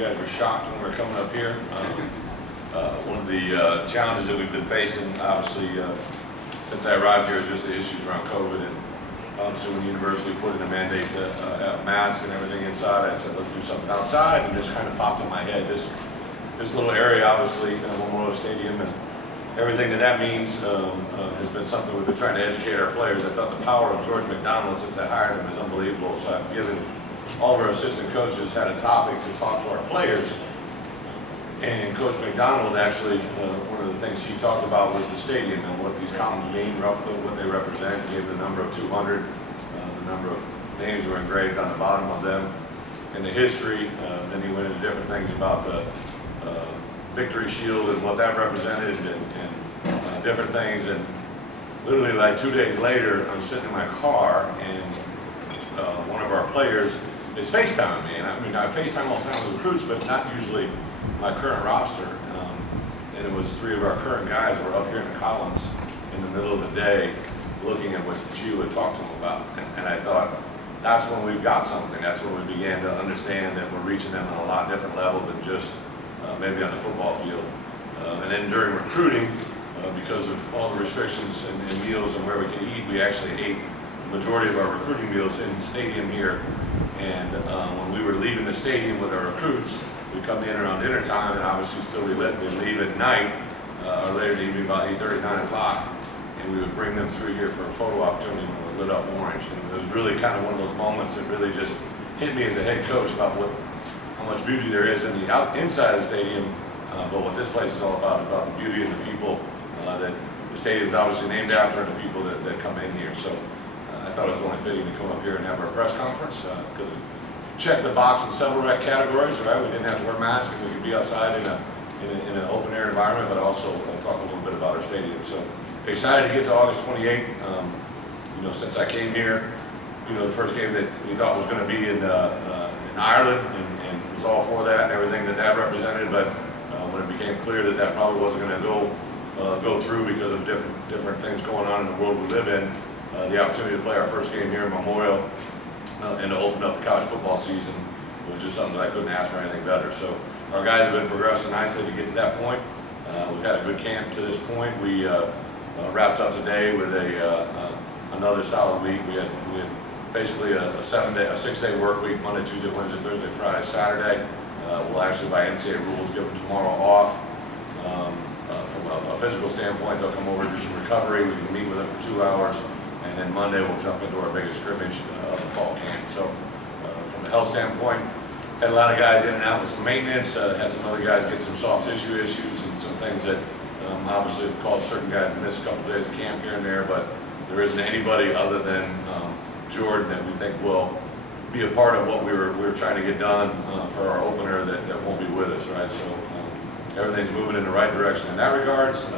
guys were shocked when we were coming up here. One of the challenges that we've been facing, obviously, since I arrived here, is just the issues around COVID. And obviously, when the university put in a mandate to have masks and everything inside, I said, let's do something outside, and just kind of popped in my head. This little area, obviously, Memorial Stadium, and everything that means has been something we've been trying to educate our players. I thought the power of George McDonald, since I hired him, is unbelievable. So I've given all of our assistant coaches had a topic to talk to our players. And Coach McDonald actually, one of the things he talked about was the stadium and what these columns mean, what they represent. He gave the number of 200, the number of names were engraved on the bottom of them, and the history. Then he went into different things about the Victory Shield and what that represented, and different things. And literally like 2 days later, I'm sitting in my car, and one of our players is FaceTiming me. And I mean, I FaceTime all the time with recruits, but not usually my current roster. And it was 3 of our current guys who were up here in the columns in the middle of the day looking at what Gio had talked to them about. And I thought, that's when we've got something. That's when we began to understand that we're reaching them on a lot different level than just maybe on the football field. And then during recruiting, because of all the restrictions and meals and where we can eat, we actually ate the majority of our recruiting meals in the stadium here. And when we were leaving the stadium with our recruits, we come in around dinner time, and obviously still we leave at night, or later in the evening, about 8:30, 9 o'clock, and we would bring them through here for a photo opportunity when we lit up orange. And it was really kind of one of those moments that really just hit me as a head coach about how much beauty there is in the inside of the stadium, but what this place is all about the beauty and the people that the stadium is obviously named after, and the people that come in here. So I thought it was only fitting to come up here and have our press conference, because check the box in several categories, right? We didn't have to wear masks, and we could be outside in an open air environment, but also talk a little bit about our stadium. So excited to get to August 28th. You know, since I came here, you know, the first game that we thought was going to be in Ireland, and was all for that and everything that represented. But when it became clear that that probably wasn't going to go through because of different things going on in the world we live in, the opportunity to play our first game here in Memorial, and to open up the college football season was just something that I couldn't ask for anything better. So our guys have been progressing nicely to get to that point. We've had a good camp to this point. We wrapped up today with another solid week. We had basically a 6-day work week: Monday, Tuesday, Wednesday, Thursday, Friday, Saturday. We'll actually, by NCAA rules, give them tomorrow off. From a physical standpoint, they'll come over and do some recovery. We can meet with them for 2 hours. And then Monday we'll jump into our biggest scrimmage of the fall camp. So from a health standpoint, had a lot of guys in and out with some maintenance, had some other guys get some soft tissue issues and some things that obviously have caused certain guys to miss a couple days of camp here and there, but there isn't anybody other than Jordan that we think will be a part of what we were trying to get done for our opener that won't be with us, right? So everything's moving in the right direction in that regards.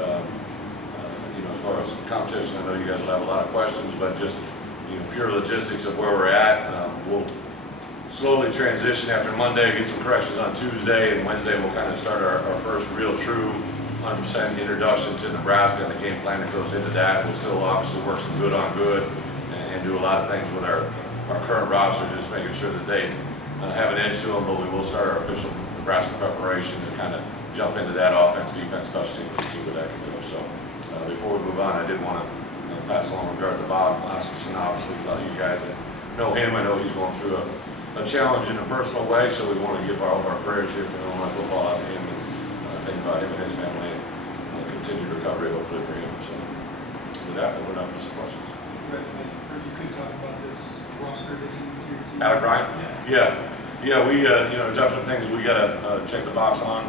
As far as competition, I know you guys will have a lot of questions, but just pure logistics of where we're at. We'll slowly transition after Monday, get some corrections on Tuesday, and Wednesday we'll kind of start our first real true 100% introduction to Nebraska and the game plan that goes into that. We'll still obviously work some good on good and do a lot of things with our current roster, just making sure that they have an edge to them, but we will start our official Nebraska preparation to kind of jump into that offense, defense, special teams, and see where that can go. So before we move on, I did want to pass along regard to Bob Oscarson, obviously, a lot of you guys that know him. I know he's going through a challenge in a personal way, so we want to give all of our prayers here for Illinois football out to him, and think about him and his family, and continued recovery hopefully for him. So with that, we'll open up for some questions. Right, you could talk about this roster addition to your team. Alec Bryant? Yes. Yeah, we definitely things we got to check the box on.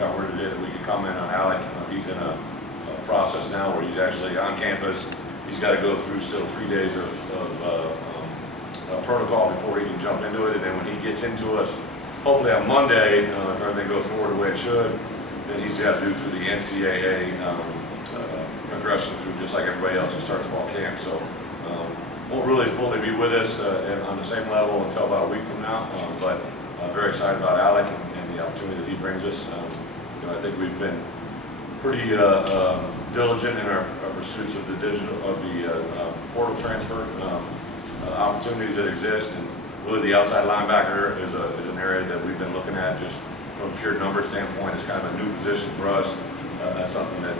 Got word today that we can comment on Alec. He's in a process now where he's actually on campus. He's got to go through still 3 days of protocol before he can jump into it, and then when he gets into us, hopefully on Monday, if everything goes forward the way it should, then he's got to do through the NCAA progression through just like everybody else who starts fall camp. So won't really fully be with us on the same level until about a week from now, but very excited about Alec and the opportunity that he brings us. I think we've been pretty diligent in our pursuits of the portal transfer opportunities that exist, and really the outside linebacker is an area that we've been looking at just from a pure number standpoint. It's kind of a new position for us. That's something that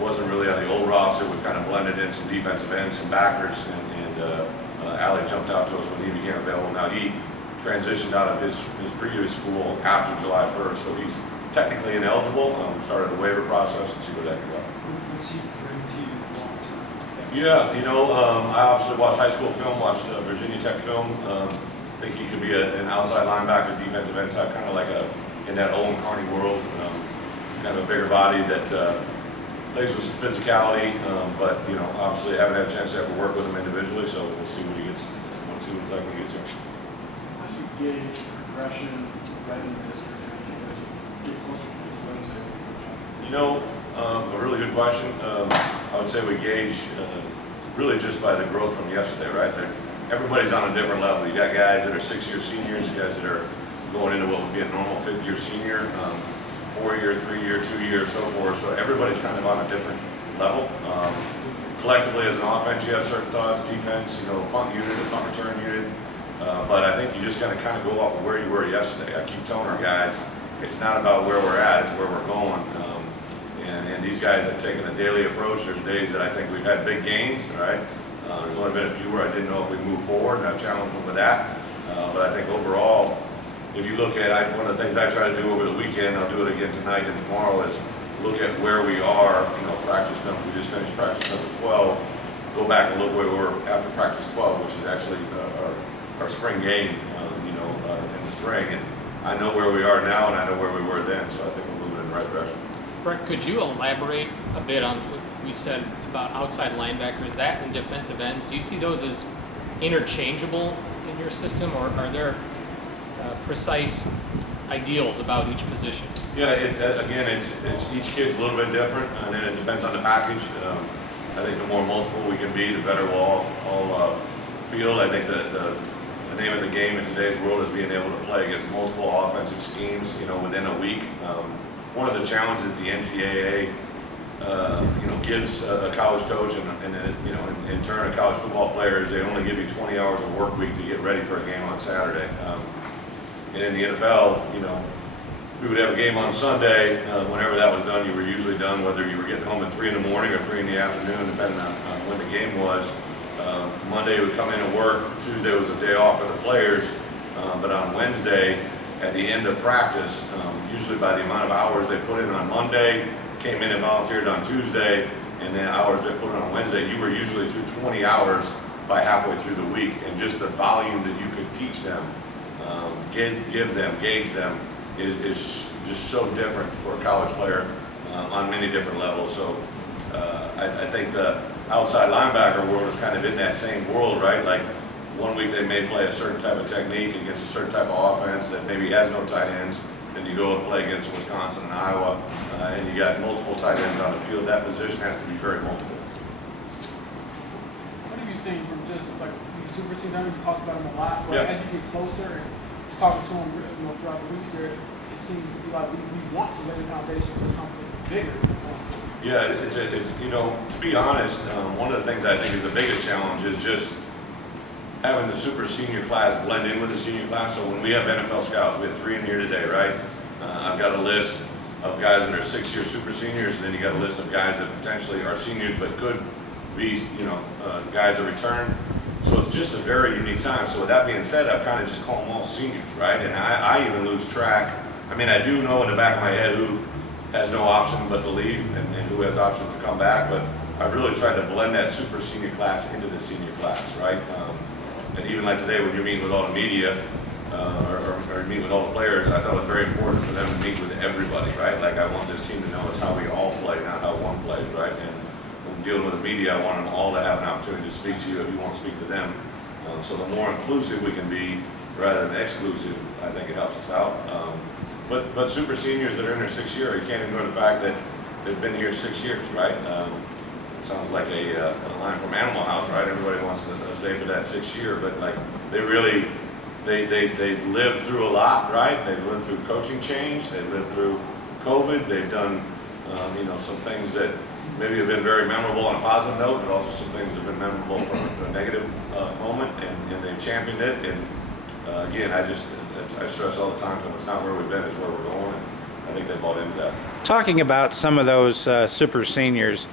wasn't really on the old roster. We kind of blended in some defensive ends, some backers, and Allie jumped out to us when he became available. Now he transitioned out of his previous school after July 1st, so he's technically ineligible. Started the waiver process and see where that can go. What's he bring to you long term? Yeah, you know, I obviously watched high school film, watched Virginia Tech film. I think he could be an outside linebacker, defensive end type, kind of like in that Owen Carney world. Kind of a bigger body that plays with some physicality, but you know, obviously I haven't had a chance to ever work with him individually, so we'll see what he gets. We'll see what he's like when he gets here. How do you gauge progression, readiness, or training as you get closer to this Wednesday? You know, a really good question. I would say we gauge really just by the growth from yesterday, right? Everybody's on a different level. You got guys that are 6-year seniors, guys that are going into what would be a normal 5th-year senior, 4-year, 3-year, 2-year, so forth. So everybody's kind of on a different level. Collectively as an offense, you have certain thoughts, defense, you know, punt unit, a punt return unit. But I think you just gotta kind of go off of where you were yesterday. I keep telling our guys, it's not about where we're at, it's where we're going. And these guys have taken a daily approach. There's days that I think we've had big gains, right? There's only been a few where I didn't know if we'd move forward, and I've challenged them with that. But I think overall, if you look at, one of the things I try to do over the weekend, I'll do it again tonight and tomorrow, is look at where we are, you know, practice number, we just finished practice number 12, go back and look where we were after practice 12, which is actually our spring game, you know, in the spring. And I know where we are now and I know where we were then, so I think we're moving in the right direction. Bret, could you elaborate a bit on what we said about outside linebackers, that and defensive ends? Do you see those as interchangeable in your system, or are there precise ideals about each position? Yeah, again, it's each kid's a little bit different, and then it depends on the package. I think the more multiple we can be, the better we'll all feel. I think the name of the game in today's world is being able to play against multiple offensive schemes, you know, within a week. One of the challenges that the NCAA, you know, gives a college coach and then, you know, in turn a college football player is they only give you 20 hours of work week to get ready for a game on Saturday. And in the NFL, you know, we would have a game on Sunday. Whenever that was done, you were usually done, whether you were getting home at 3 in the morning or 3 in the afternoon, depending on when the game was. Monday would come in and work. Tuesday was a day off for the players. But on Wednesday, at the end of practice, usually by the amount of hours they put in on Monday, came in and volunteered on Tuesday, and then hours they put in on Wednesday, you were usually through 20 hours by halfway through the week. And just the volume that you could teach them, give them, gauge them, is just so different for a college player on many different levels. So I think the outside linebacker world is kind of in that same world, right? Like 1 week they may play a certain type of technique against a certain type of offense that maybe has no tight ends. Then you go and play against Wisconsin and Iowa, and you got multiple tight ends on the field. That position has to be very multiple. What have you seen from just like these super teams? I know you talked about them a lot, but Yeah. as you get closer and just talking to them, you know, throughout the weeks there, it seems to be like we want to lay the foundation for something bigger. Yeah, it's you know, to be honest, one of the things I think is the biggest challenge is just having the super senior class blend in with the senior class. So when we have NFL scouts, we have 3 in here today, right? I've got a list of guys that are 6-year super seniors, and then you got a list of guys that potentially are seniors but could be, you know, guys that return. So it's just a very unique time. So with that being said, I've kind of just called them all seniors, right? And I even lose track. I mean, I do know in the back of my head who has no option but to leave and who has options to come back, but I've really tried to blend that super senior class into the senior class, right? And even like today when you're meeting with all the media, or meeting with all the players, I thought it was very important for them to meet with everybody, right? Like I want this team to know it's how we all play, not how one plays, right? And when dealing with the media, I want them all to have an opportunity to speak to you if you want to speak to them. So the more inclusive we can be rather than exclusive, I think it helps us out. But super seniors that are in their 6th year, you can't ignore the fact that they've been here 6 years, right? It sounds like a line from Animal House, right? Everybody wants to stay for that 6th year, but like they really, they've lived through a lot, right? They've lived through coaching change, they've lived through COVID, they've done, you know, some things that maybe have been very memorable on a positive note, but also some things that have been memorable from a negative moment, and they've championed it. And again, I stress all the time to them, it's not where we've been, it's where we're going, and I think they bought into that. Talking about some of those super seniors,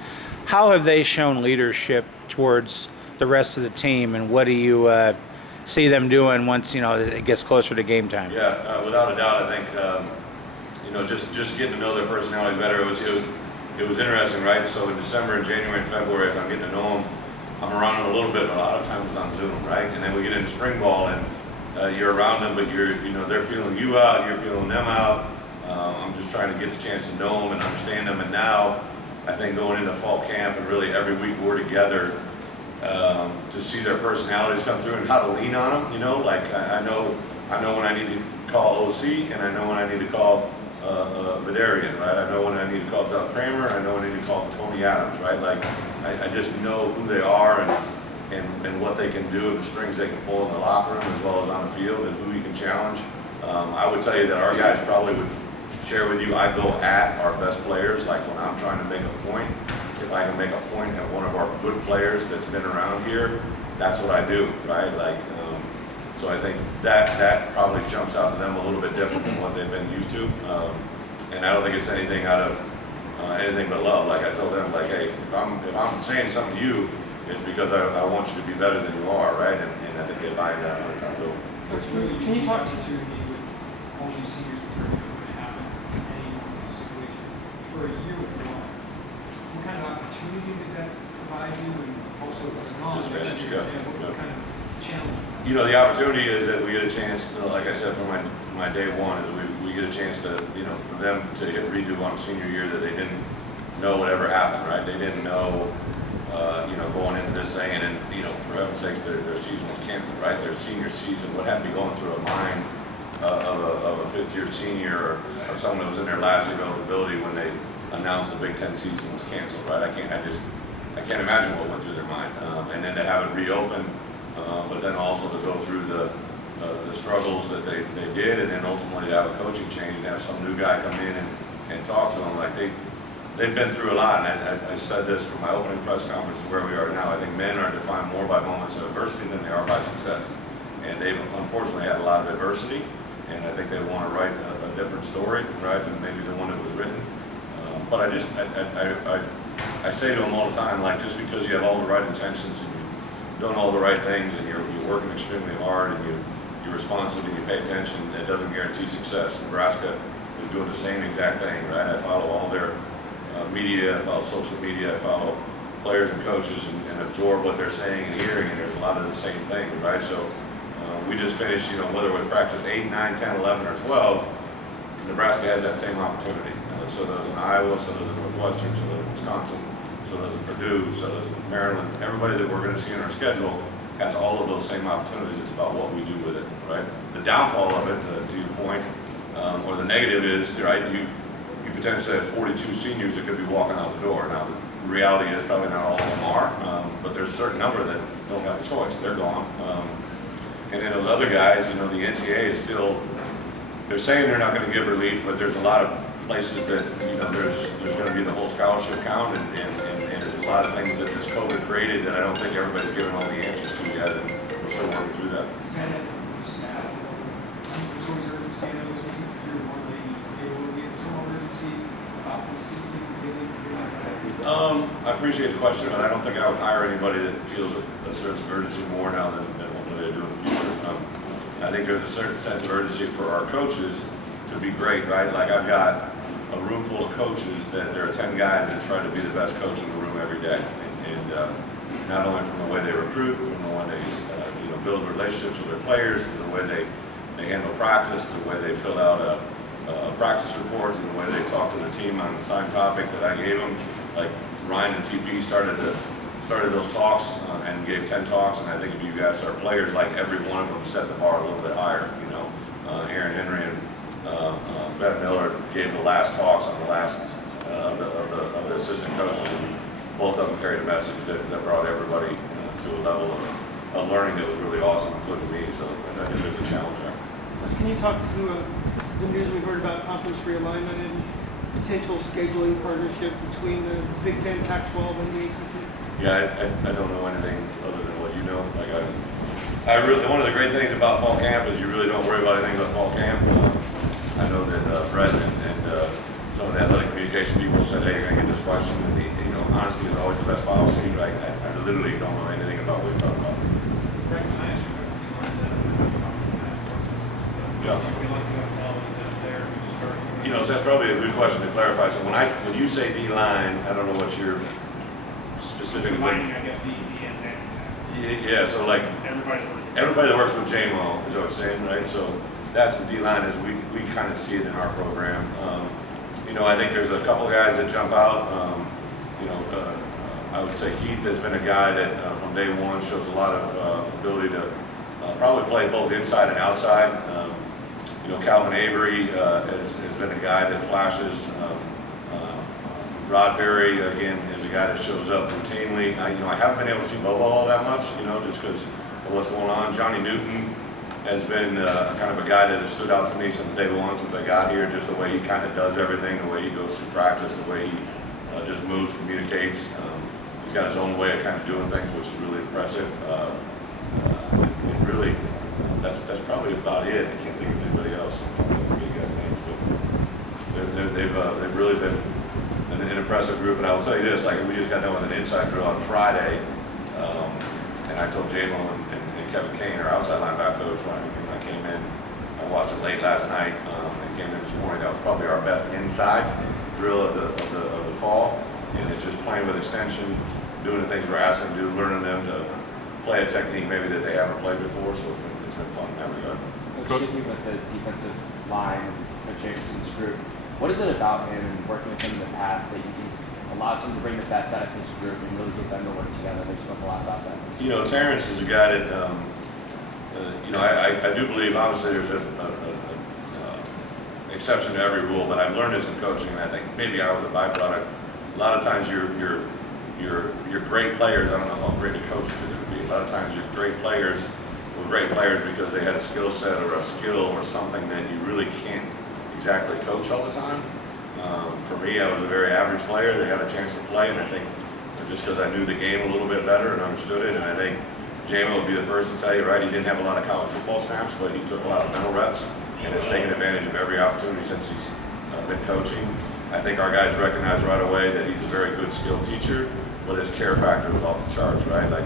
how have they shown leadership towards the rest of the team, and what do you see them doing once it gets closer to game time? Yeah, without a doubt, I think just getting to know their personality better. It was interesting, right? So in December and January and February, as I'm getting to know them, I'm around them a little bit, but a lot of times it's on Zoom, right? And then we get into spring ball, and you're around them, but they're feeling you out, you're feeling them out. I'm just trying to get the chance to know them and understand them. And now, I think going into fall camp and really every week we're together to see their personalities come through and how to lean on them. Like I know when I need to call OC, and I know when I need to call Vidarian, right? I know when I need to call Doug Kramer, I know when I need to call Tony Adams, right? Like I just know who they are and what they can do and the strings they can pull in the locker room as well as on the field and who you can challenge. I would tell you that our guys probably would share with you, I go at our best players. Like when I'm trying to make a point, if I can make a point at one of our good players that's been around here, that's what I do, right? Like, so I think that probably jumps out to them a little bit different than what they've been used to. And I don't think it's anything out of anything but love. Like I told them, like, hey, if I'm saying something to you, it's because I want you to be better than you are, right? And I think they buy that on the time. Can you talk to me with all these seniors returning going to happen in any situation for a year with one? What kind of opportunity does that provide you, and also for Just next manage, year, yeah. what kind of challenge? The opportunity is that we get a chance, like I said, for my day one, is we get a chance to, for them to hit redo on senior year that they didn't know would ever happen, right? They didn't know, going into this thing, and then, for heaven's sakes, their season was canceled, right? Their senior season, what had to be going through a mind of a fifth-year senior or someone that was in their last year of eligibility when they announced the Big Ten season was canceled, right? I can't imagine what went through their mind. And then to have it reopen, but then also to go through the struggles that they did, and then ultimately to have a coaching change and have some new guy come in and talk to them. Like they've been through a lot, and I said this from my opening press conference to where we are now. I think men are defined more by moments of adversity than they are by success. And they've unfortunately had a lot of adversity, and I think they want to write a different story, right, than maybe the one that was written. But I say to them all the time, like, just because you have all the right intentions and you're doing all the right things and you're working extremely hard and you're responsive and you pay attention, it doesn't guarantee success. Nebraska is doing the same exact thing, right? I follow all their media, I follow social media, I follow players and coaches and absorb what they're saying and hearing, and there's a lot of the same things, right? So we just finished, whether it was practice 8, 9, 10, 11, or 12, Nebraska has that same opportunity. So does in Iowa, so does in Northwestern, so does in Wisconsin, so does in Purdue, so does in Maryland. Everybody that we're going to see in our schedule has all of those same opportunities. It's about what we do with it, right? The downfall of it, to your point, or the negative is, right, you potentially have 42 seniors that could be walking out the door. Now, the reality is probably not all of them are, but there's a certain number that don't have a choice. They're gone. And then those other guys, the NCAA is still, they're saying they're not going to give relief, but there's a lot of places that, there's going to be the whole scholarship count, and there's a lot of things that this COVID created that I don't think everybody's given all the answers to yet, and we're still working through that. Is that as a staff? There's always urgency. I know this wasn't year one, there's no urgency about this season. I appreciate the question, but I don't think I would hire anybody that feels a sense of urgency more now than hopefully they do in the future. I think there's a certain sense of urgency for our coaches to be great, right? Like I've got a room full of coaches that there are 10 guys that try to be the best coach in the room every day. And not only from the way they recruit, from the way they build relationships with their players, to the way they handle practice, the way they fill out practice reports, and the way they talk to the team on the assigned topic that I gave them. Like Ryan and TP started those talks and gave 10 talks, and I think if you asked our players, like every one of them set the bar a little bit higher. Aaron Henry and Ben Miller gave the last talks on the last of the assistant coaches, and both of them carried a message that brought everybody to a level of learning that was really awesome, including me. So I think there's a challenge there. Can you talk to the news we've heard about conference realignment and potential scheduling partnership between the Big Ten, Pac-12, and the ACC? Yeah, I don't know anything other than what you know. Like One of the great things about fall camp is you really don't worry about anything about fall camp. I know that Bret and some of the athletic communication people said, hey, you're going to get this question. And honesty is always the best policy. But I literally don't know anything about what you're talking about. Brett, can I ask you if you learned that? Yeah. I feel like you have knowledge up there. You just started. So that's probably a good question to clarify. So when you say D-line, I don't know what you're specifically. Combining, I guess, the and that. Yeah, so like Everybody's working. everybody that works with JMO is what I'm saying, right? So that's the D-line as we kind of see it in our program. I think there's a couple guys that jump out. I would say Keith has been a guy that from day one shows a lot of ability to probably play both inside and outside. Calvin Avery has been a guy that flashes. Rod Berry, again, is a guy that shows up routinely. I haven't been able to see Bobo all that much, just because of what's going on. Johnny Newton has been kind of a guy that has stood out to me since day one, since I got here, just the way he kind of does everything, the way he goes through practice, the way he just moves, communicates. He's got his own way of kind of doing things, which is really impressive. And really, that's probably about it. I can't think of anybody else. I can't think of names, but they've really been an impressive group. And I will tell you this, like we just got done with an inside drill on Friday, and I told J-Mo and Kevin Kane, our outside linebacker coach, when I came in, I watched it late last night, and came in this morning. That was probably our best inside drill of the fall, and it's just playing with extension, doing the things we're asking them to do, learning them to play a technique maybe that they haven't played before. So it's been fun in that regard. Sticking with the defensive line of Jacobson's group, what is it about him and working with him in the past that you think allows him to bring the best out of his group and really get them to work together? They spoke a lot about that. Terrence is a guy that, I do believe, obviously there's an exception to every rule, but I've learned this in coaching, and I think maybe I was a byproduct. A lot of times you're great players, I don't know how great a coach you're going to be. A lot of times you're great players were great players because they had a skill set or a skill or something that you really can't exactly coach all the time. For me, I was a very average player. They got a chance to play, and I think just because I knew the game a little bit better and understood it, and I think J-Mo would be the first to tell you, right, he didn't have a lot of college football snaps, but he took a lot of mental reps and has taken advantage of every opportunity since he's been coaching. I think our guys recognize right away that he's a very good skilled teacher, but his care factor was off the charts, right? Like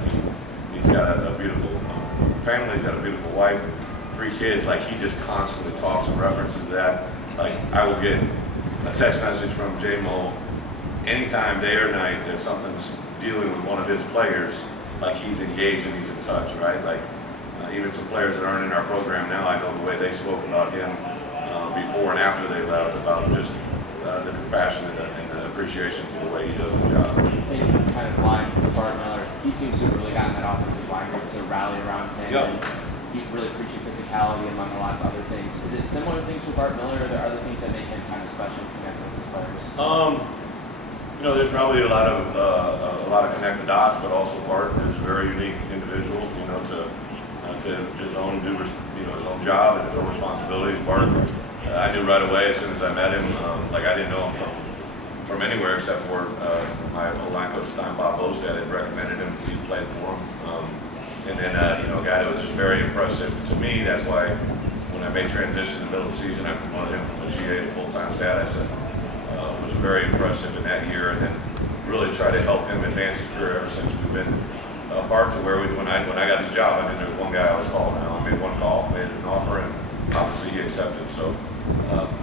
he's got a beautiful family, he's got a beautiful wife, 3 kids. Like he just constantly talks and references that. Like I will get a text message from J-Mo anytime, day or night, that something's dealing with one of his players. Like he's engaged and he's in touch, right? Like even some players that aren't in our program now, I know the way they spoke about him before and after they left, about just the compassion and the appreciation for the way he does his job. Same kind of line with Bart Miller. He seems to have really gotten that offensive line group to rally around him. Yep. And he's really preaching physicality among a lot of other things. Is it similar things with Bart Miller, or are there other things that make him kind of special and connect with his players? There's probably a lot of connected dots, but also Bart is a very unique individual. To his own his own job and his own responsibilities. Bart, I knew right away as soon as I met him. Like I didn't know him from anywhere except for my old line coach at the time, Bob Bostad, had recommended him. He played for him, and then a guy that was just very impressive to me. That's why when I made transition in the middle of the season, I promoted him from a GA to full-time status. And was very impressive in that year, and then really try to help him advance his career ever since we've been apart to where when I got this job, I knew there was one guy I was calling. I only made one call, made an offer, and obviously he accepted. So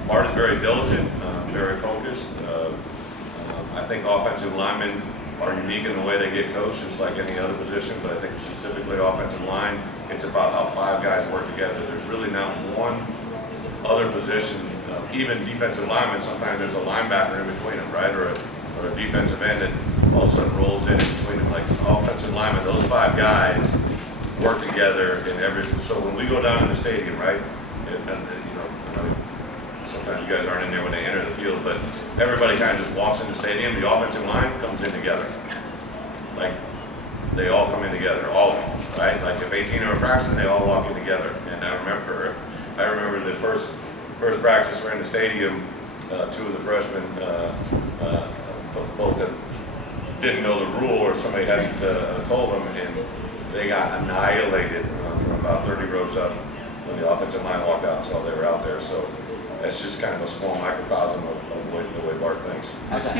Bart is very diligent, very focused. I think offensive linemen are unique in the way they get coached, just like any other position, but I think specifically offensive line, it's about how 5 guys work together. There's really not one other position, even defensive linemen, sometimes there's a linebacker in between them, right? Or a defensive end that all of a sudden rolls in between them. Like offensive linemen, those 5 guys work together in every. So when we go down in the stadium, right? Sometimes you guys aren't in there when they enter the field, but everybody kind of just walks in the stadium. The offensive line comes in together. Like they all come in together, all of them, right? Like if 18 are practicing, they all walk in together. And I remember the first practice we're in the stadium. 2 of the freshmen, both that didn't know the rule or somebody hadn't told them, and they got annihilated for about 30 rows up when the offensive line walked out, so they were out there. So that's just kind of a small microcosm of the way Bart thinks. Coach,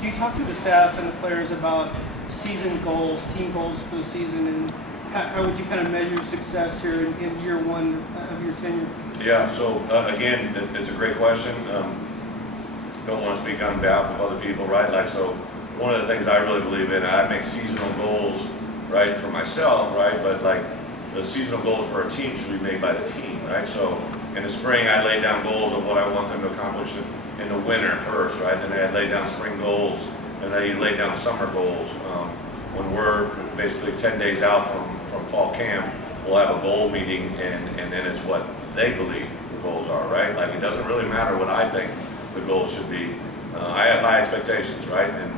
do you talk to the staff and the players about season goals, team goals for the season, and how would you kind of measure success here in year one of your tenure? Yeah, so again, it's a great question. Don't want to speak on behalf of other people, right? Like, so one of the things I really believe in, I make seasonal goals, right, for myself, right? But like the seasonal goals for a team should be made by the team, right? So in the spring, I lay down goals of what I want them to accomplish in the winter first, right? And then I lay down spring goals, and then you lay down summer goals. When we're basically 10 days out from fall camp, we'll have a goal meeting, and then it's what they believe the goals are, right? Like, it doesn't really matter what I think the goals should be. I have high expectations, right? And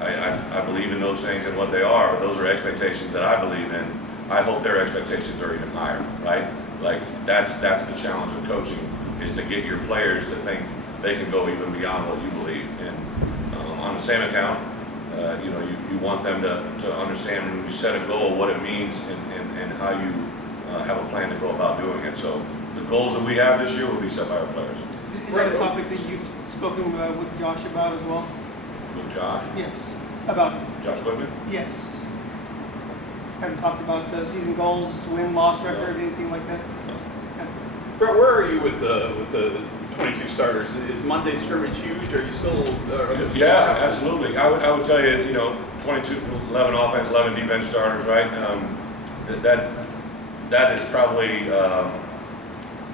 I believe in those things and what they are, but those are expectations that I believe in. I hope their expectations are even higher, right? Like, that's the challenge of coaching, is to get your players to think they can go even beyond what you believe. And on the same account, you know, you want them to understand when you set a goal, what it means and how you have a plan to go about doing it. So the goals that we have this year will be set by our players. Is that a topic that you've spoken with Josh about as well? With Josh? Yes. About? Josh Whitman? Yes. Haven't talked about the season goals, win-loss record, anything like that? Bret, where are you with the 22 starters? Is Monday scrimmage huge? Are you still? Yeah, absolutely. I would tell you, you know, 22, 11 offense, 11 defense starters, right? That is probably, I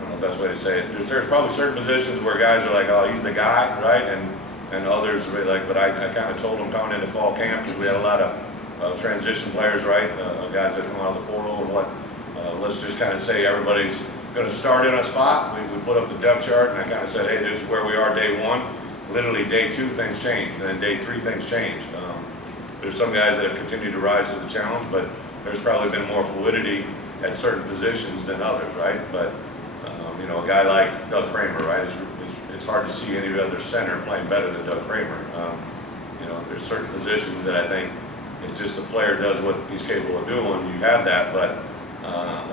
don't know the best way to say it. There's probably certain positions where guys are like, oh, he's the guy, right? And others are really like, but I kind of told them coming into fall camp, because we had a lot of transition players, right? Guys that come out of the portal and what. Let's just kind of say everybody's going to start in a spot. We put up the depth chart, and I kind of said, hey, this is where we are day one. Literally day two, things change, and then day three, things change. There's some guys that have continued to rise to the challenge, but there's probably been more fluidity at certain positions than others, right? But you know, a guy like Doug Kramer, right? It's hard to see any other center playing better than Doug Kramer. You know, there's certain positions that I think it's just the player does what he's capable of doing. You have that, but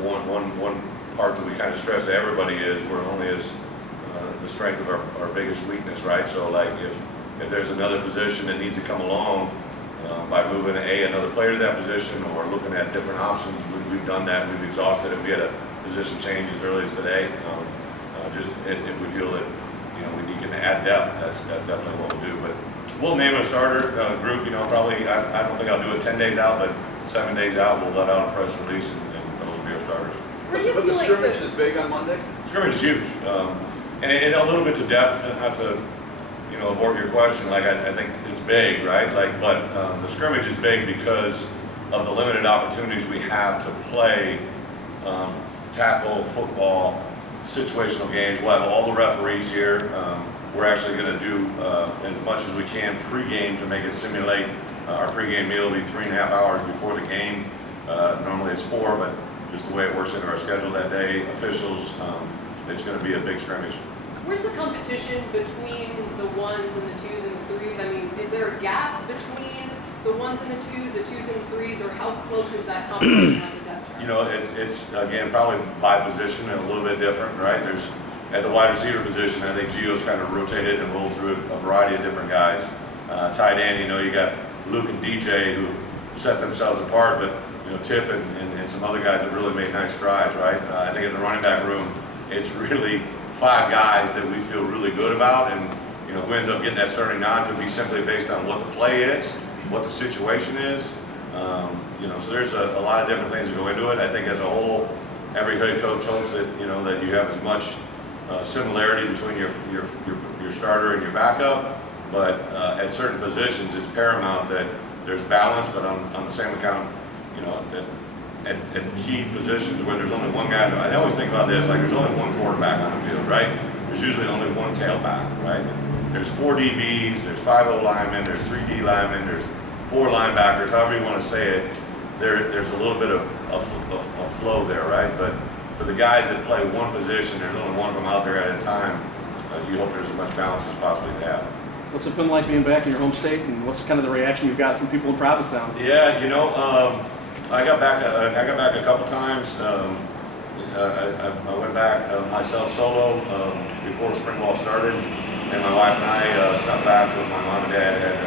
one part that we kind of stress to everybody is we're only as the strength of our biggest weakness, right? So like if there's another position that needs to come along by moving another player to that position or looking at different options, we've done that. We've exhausted it. We had a position change as early as today. Just if we feel that, you know, we need to add depth, that's definitely what we'll do. But we'll name a starter group. You know, probably I don't think I'll do it 10 days out, but 7 days out we'll let out a press release, and those will be our starters. But the scrimmage is big on Monday? Scrimmage is huge. And a little bit to depth, not to, you know, abort your question, like I think it's big, right? Like, but the scrimmage is big because of the limited opportunities we have to play tackle, football, situational games. We'll have all the referees here. We're actually going to do as much as we can pregame to make it simulate. Our pregame meal will be 3.5 hours before the game. Normally it's 4, but just the way it works into our schedule that day. Officials, it's going to be a big scrimmage. Where's the competition between the 1s and the 2s and the 3s? I mean, is there a gap between the 1s and the 2s and the 3s, or how close is that competition on the depth chart? You know, it's again probably by position and a little bit different, right? There's at the wide receiver position, I think Gio's kind of rotated and rolled through a variety of different guys. Tight end, you know, you got Luke and DJ who set themselves apart, but you know, Tip and some other guys have really made nice strides, right? I think in the running back room, it's really 5 guys that we feel really good about, and you know, who ends up getting that starting nod could be simply based on what the play is, what the situation is. You know, so there's a lot of different things that go into it. I think as a whole, every head coach hopes that, you know, that you have as much similarity between your starter and your backup, but at certain positions, it's paramount that there's balance. But on the same account, you know, at key positions where there's only one guy, I always think about this, like there's only one quarterback on the field, right? There's usually only one tailback, right? There's 4 DBs, there's 5 O linemen, there's 3 D linemen, there's 4 linebackers, however you want to say it. There's a little bit of flow there, right? But for the guys that play one position, there's only one of them out there at a time. You hope there's as much balance as possibly to have. What's it been like being back in your home state, and what's kind of the reaction you've got from people in Provincetown? Yeah, you know, I got back a couple times. I went back myself solo before spring ball started, and my wife and I snuck back for my mom and dad had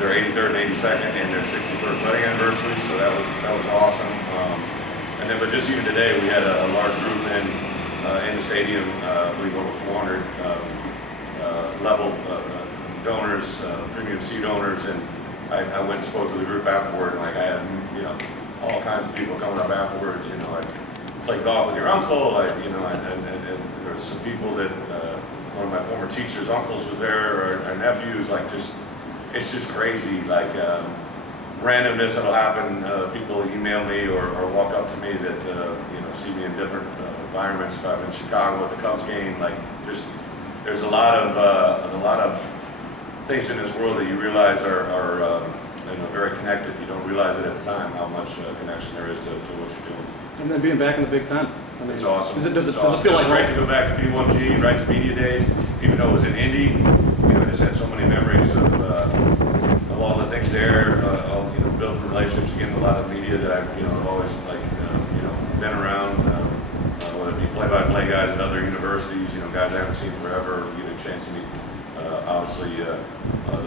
their 83rd and 82nd and their 61st wedding anniversary, so that was awesome. And then, but just even today, we had a large group in the stadium. I believe over 400 level donors, premium seat owners, and I went and spoke to the group afterward. And like I had, all kinds of people coming up afterwards. I played golf with your uncle. And there were some people that one of my former teachers' uncles was there, or nephews. It's just crazy. Randomness that'll happen. People email me or walk up to me that see me in different environments. If I'm in Chicago at the Cubs game, there's a lot of things in this world that you realize are very connected. You don't realize it at the time how much connection there is to what you're doing. And then being back in the Big Ten. I mean, It's awesome. Does it It's awesome. feel like great to go back to B1G, right to media days, even though it was in Indy. I just had so many memories of all the things there. Building relationships again with a lot of media that I've always been around. Whether it be play-by-play guys at other universities, guys I haven't seen forever. You get a chance to meet obviously the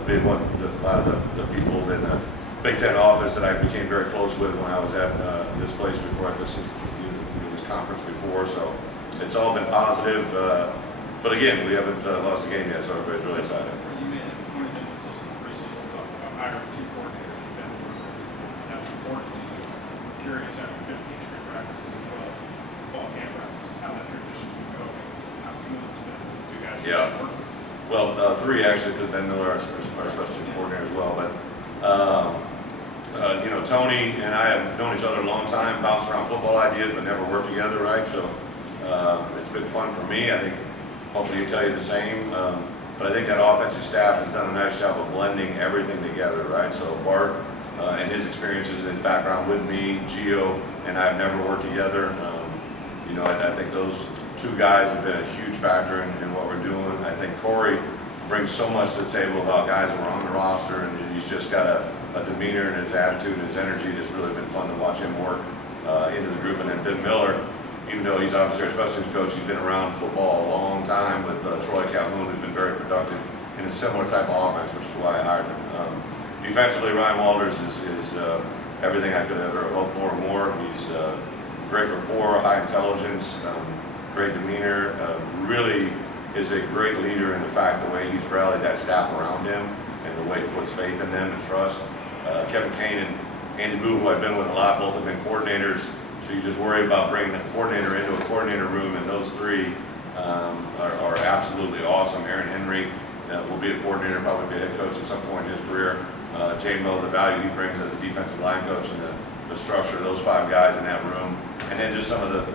big one, a lot of the people in the Big Ten office that I became very close with when I was at this place before, at this conference before. So it's all been positive. But again, we haven't lost a game yet, so everybody's really excited. You made a point of emphasis in the preseason about hiring 2 coordinators. You've been that's important to you. I'm curious, after 15 spring practices and 12 fall camp practices, how that transition can go, how smooth it's been. You guys Yeah. work. Well, 3 actually, because Ben Miller, our special teams coordinator as well. But Tony and I have known each other a long time, bounced around football ideas, but never worked together, right? So it's been fun for me. I think hopefully he'll tell you the same. But I think that offensive staff has done a nice job of blending everything together, right? So Bart and his experiences and his background with me, Gio and I have never worked together. I think those 2 guys have been a huge factor in what we're doing. I think Corey brings so much to the table about guys who are on the roster, and he's just got a demeanor and his attitude and his energy that's really been fun to watch him work into the group. And then Ben Miller, even though he's obviously our special teams coach, he's been around football a long time with Troy Calhoun, who's been very productive in a similar type of offense, which is why I hired him. Defensively, Ryan Walters is everything I could ever hope for and more. He's great rapport, high intelligence, great demeanor, really is a great leader in the fact the way he's rallied that staff around him and the way he puts faith in them and trust. Kevin Kane and Andy Boo, who I've been with a lot, both have been coordinators, so you just worry about bringing a coordinator into a coordinator room, and those 3 are absolutely awesome. Aaron Henry will be a coordinator, probably be a head coach at some point in his career. J-Mo, the value he brings as a defensive line coach, and the structure of those 5 guys in that room, and then just some of the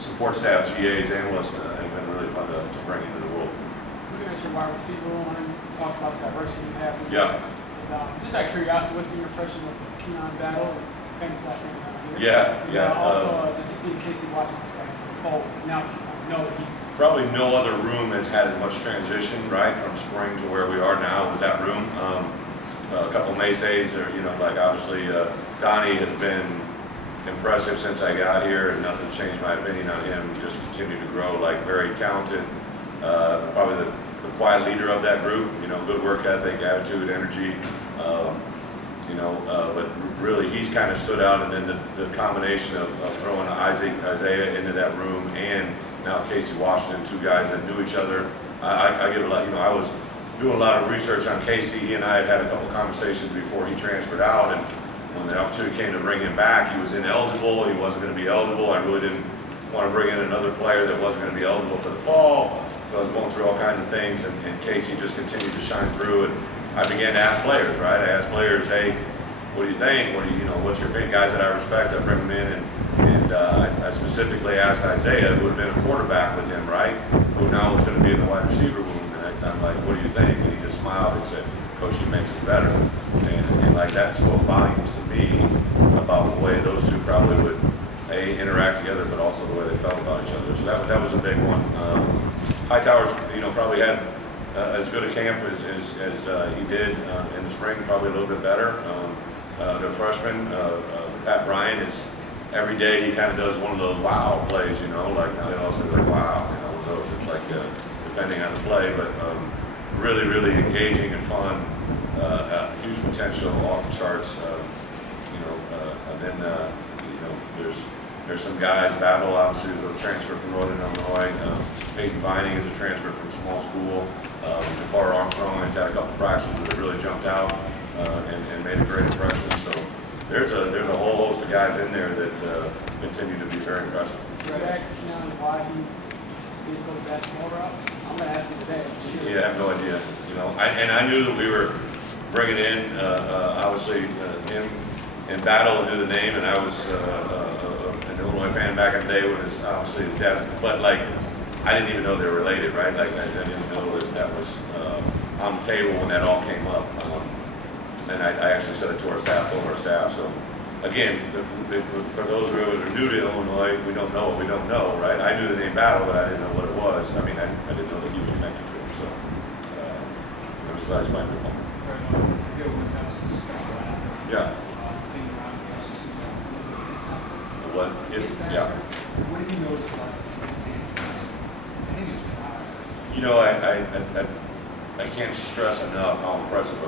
support staff, GAs, analysts have been really fun to bring into the world. Looking at your wide receiver room, and you talked about the diversity you have. Yeah. Just out of curiosity, what's been your impression of Keenan Battle and famous Black man down here? Yeah. Also, just in case you watch him forward, now that you know that he's Probably no other room has had as much transition, right, from spring to where we are now was that room. A couple of Maystays, obviously Donnie has been impressive since I got here, and nothing changed my opinion on him. Just continued to grow, very talented. Probably the quiet leader of that group. Good work ethic, attitude, energy. But really he's kind of stood out, and then the combination of throwing Isaiah into that room and now Casey Washington, 2 guys that knew each other. I give a lot. I was doing a lot of research on Casey. He and I had a couple conversations before he transferred out, and when the opportunity came to bring him back, he was ineligible. He wasn't going to be eligible. I really didn't want to bring in another player that wasn't going to be eligible for the fall. So I was going through all kinds of things, and Casey just continued to shine through. And I began to ask players, right? I asked players, hey, what do you think? What's your big guys that I respect? I bring them in, and I specifically asked Isaiah, who had been a quarterback with him, right? Who now was going to be in the wide receiver room. And I'm like, what do you think? And he just smiled and said, Coach, he makes us better. And that spoke volumes to me about the way those 2 probably would interact together, but also the way they felt about each other. So that was a big one. Hightower's, probably had as good a camp as he did in the spring, probably a little bit better. Their freshman, Pat Bryant, is every day he kind of does one of those wow plays, you know, like now they all say like wow, you know, one of those. It's like depending on the play, but really, really engaging and fun. Huge potential, off the charts. And then you know, there's some guys. Battle obviously is a transfer from Northern Illinois. Peyton Vining is a transfer from small school. Jafar Armstrong has had a couple practices that have really jumped out and made a great impression. So there's a whole host of guys in there that continue to be very impressive. Brett asked Keon why he didn't go the basketball route. I'm gonna ask him today. Yeah, I have no idea. You know, I knew that we were bringing in obviously him in Battle and knew the name, and I was an Illinois fan back in the day with his obviously his dad. But like, I didn't even know they were related, right? Like I didn't know that was on the table when that all came up. And I actually said it to our staff, told our staff. So again, for those who are new to Illinois, we don't know what we don't know, right? I knew the name Battle, but I didn't know what it was. I mean, I didn't know that he was connected to him. So I was glad he's playing football. Yeah. What? Yeah. What did you notice about his hands? I think he was dry. You know, I can't stress enough how impressive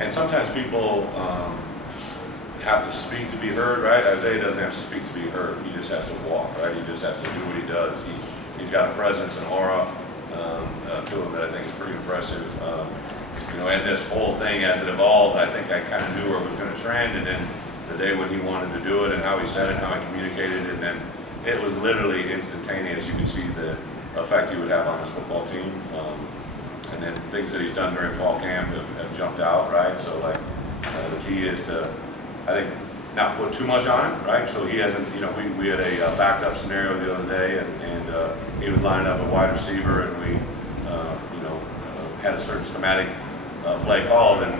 and sometimes people have to speak to be heard, right? Isaiah doesn't have to speak to be heard. He just has to walk, right? He just has to do what he does. He's got a presence and aura to him that I think is pretty impressive. You know, and this whole thing as it evolved, I think I kind of knew where it was going to trend, and then the day when he wanted to do it and how he said it, how he communicated, and then it was literally instantaneous. You could see the effect he would have on his football team. And then things that he's done during fall camp have jumped out, right? So like the key is to, I think, not put too much on him, right? So he hasn't, you know, we had a backed up scenario the other day, and he was lining up a wide receiver, and we, you know, had a certain schematic play called, and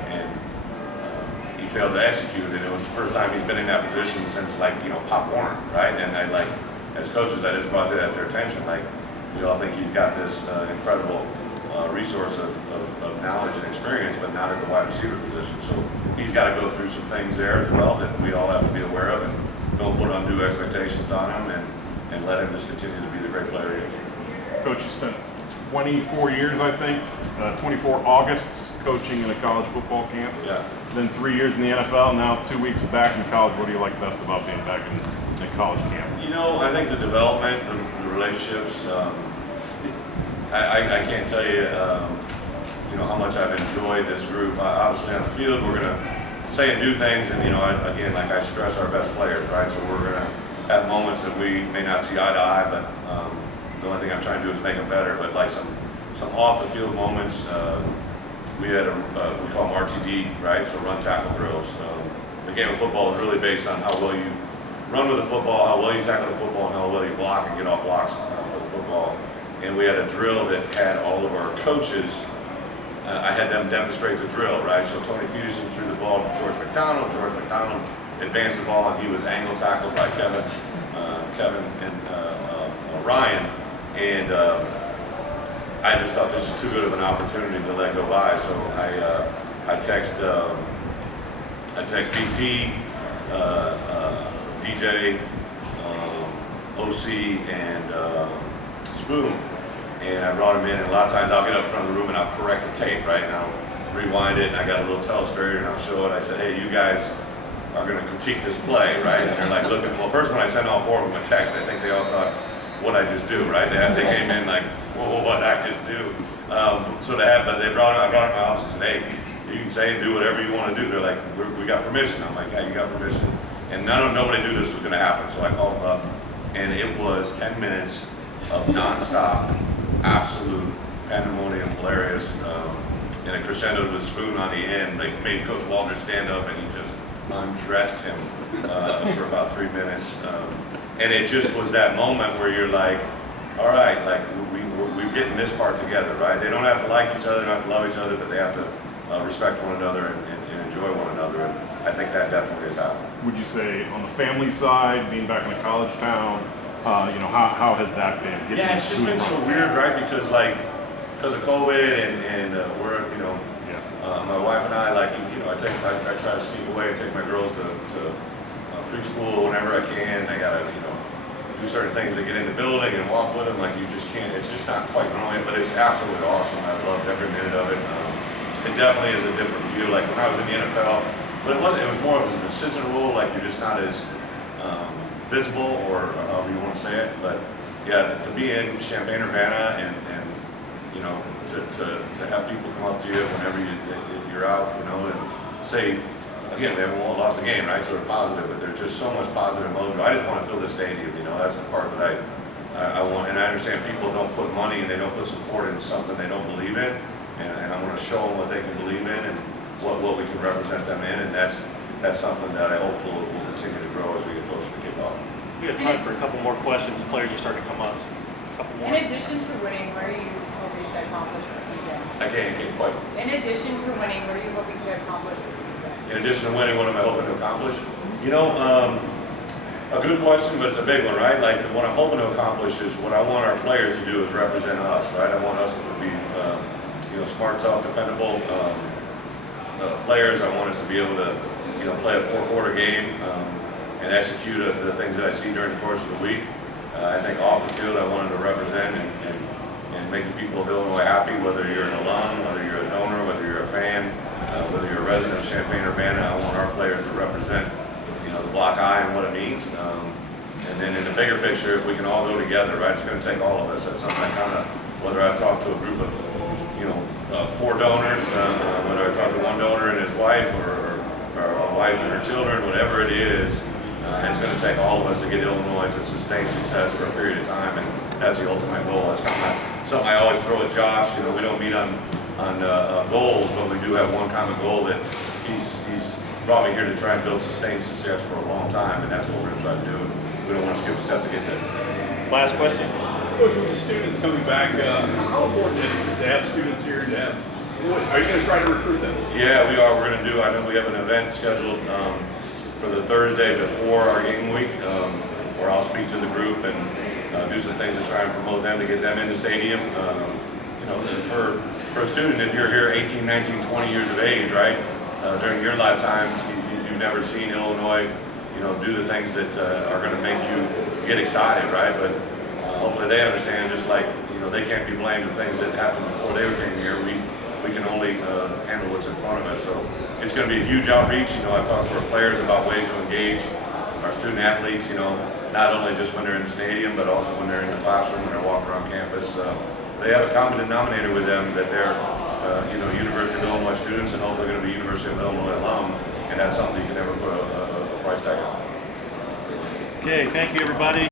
he failed to execute it. It was the first time he's been in that position since, like, you know, Pop Warner, right? And I, like, as coaches, I just brought that to their attention. Like, we all think he's got this incredible resource of knowledge and experience, but not at the wide receiver position. So he's got to go through some things there as well that we all have to be aware of, and don't put undue expectations on him, and let him just continue to be the great player he is. Coach, you spent 24 years, I think, 24 Augusts coaching in a college football camp. Yeah. Then 3 years in the NFL, now 2 weeks back in college. What do you like best about being back in college camp? You know, I think the development, the relationships, I can't tell you, you know, how much I've enjoyed this group. Obviously on the field, we're going to say and do things, and, you know, again, like I stress our best players, right? So we're going to have moments that we may not see eye to eye, but the only thing I'm trying to do is make them better. But like some off the field moments, we had we call them RTD, right? So run tackle drills. The game of football is really based on how well you run with the football, how well you tackle the football, and how well you block and get off blocks for the football. And we had a drill that had all of our coaches. I had them demonstrate the drill, right? So Tony Peterson threw the ball to George McDonald. George McDonald advanced the ball, and he was angle tackled by Kevin and Ryan. And I just thought this is too good of an opportunity to let go by. So I text BP, DJ, OC, and Spoon. And I brought him in, and a lot of times I'll get up front of the room and I'll correct the tape, right? And I'll rewind it, and I got a little telestrator, and I'll show it. I said, hey, you guys are going to critique this play, right? And they're like, looking. Well, first when I sent all four of them a text, I think they all thought, what'd I just do, right? They came in like, whoa, what'd I just do? But I brought him in my office and said, hey, you can say and do whatever you want to do. They're like, we got permission. I'm like, yeah, you got permission. And nobody knew this was going to happen, so I called them up, and it was 10 minutes of nonstop, absolute pandemonium, hilarious, and a crescendo with Spoon on the end. They made Coach Waldron stand up, and he just undressed him for about 3 minutes. And it just was that moment where you're like, all right, like we're getting this part together, right? They don't have to like each other, they don't have to love each other, but they have to respect one another and enjoy one another. And I think that definitely has happened. Would you say on the family side, being back in a college town, you know, how has that been? Yeah, it's just been so weird, right? Because of COVID and we're, you know, My wife and I, like, you know, I try to sneak away and take my girls to preschool whenever I can. I gotta, you know, do certain things to get in the building and walk with them. Like, you just can't. It's just not quite growing, but it's absolutely awesome. I loved every minute of it. It definitely is a different view. Like when I was in the NFL, but it was more of an assistant role. Like you're just not as visible, or however you want to say it. But yeah, to be in Champaign-Urbana and you know, to have people come up to you whenever you're out, you know, and say, again, we haven't lost a game, right? So they're positive, but there's just so much positive mojo. I just want to fill the stadium, you know. That's the part that I want, and I understand people don't put money and they don't put support into something they don't believe in, and I want to show them what they can believe in and what we can represent them in, and that's something that I hope will continue to grow as we get closer to kickoff. We have time for a couple more questions. Players are starting to come up. A couple more. In addition to winning, what are you hoping to accomplish this season? I can't quite. In addition to winning, what are you hoping to accomplish this season? In addition to winning, what am I hoping to accomplish? You know, a good question, but it's a big one, right? Like what I'm hoping to accomplish is what I want our players to do is represent us, right? I want us to be, you know, smart, tough, dependable players. I want us to be able to, you know, play a 4-quarter game and execute the things that I see during the course of the week. I think off the field, I wanted to represent and make the people of Illinois happy, whether you're an alum, whether you're a donor, whether you're a fan, whether you're a resident of Champaign-Urbana. I want our players to represent, you know, the Block I and what it means. And then in the bigger picture, if we can all go together, right, it's going to take all of us. That's something I kind of, whether I talk to a group of, you know, 4 donors, whether I talk to one donor and his wife, or a wife and her children, whatever it is, it's going to take all of us to get Illinois to sustain success for a period of time, and that's the ultimate goal. That's kind of something I always throw at Josh. You know, we don't meet on goals, but we do have one common goal that he's brought me here to try and build sustained success for a long time, and that's what we're going to try to do. We don't want to skip a step to get there. Last question. Coach, with the students coming back, how important is it to have students here and to have? Are you going to try to recruit them? Yeah, we are. We're going to do. I know we have an event scheduled for the Thursday before our game week, where I'll speak to the group and do some things to try and promote them to get them in the stadium. You know, for a student, if you're here 18, 19, 20 years of age, right, during your lifetime, you've never seen Illinois, you know, do the things that are going to make you get excited, right? But hopefully they understand, just like, you know, they can't be blamed for things that happened before they came here. We can only handle what's in front of us. So it's going to be a huge outreach. You know, I've talked to our players about ways to engage our student athletes, you know, not only just when they're in the stadium, but also when they're in the classroom, when they're walking around campus. They have a common denominator with them, that they're, you know, University of Illinois students, and hopefully going to be University of Illinois alum, and that's something you can never put a price tag on. Okay, thank you, everybody.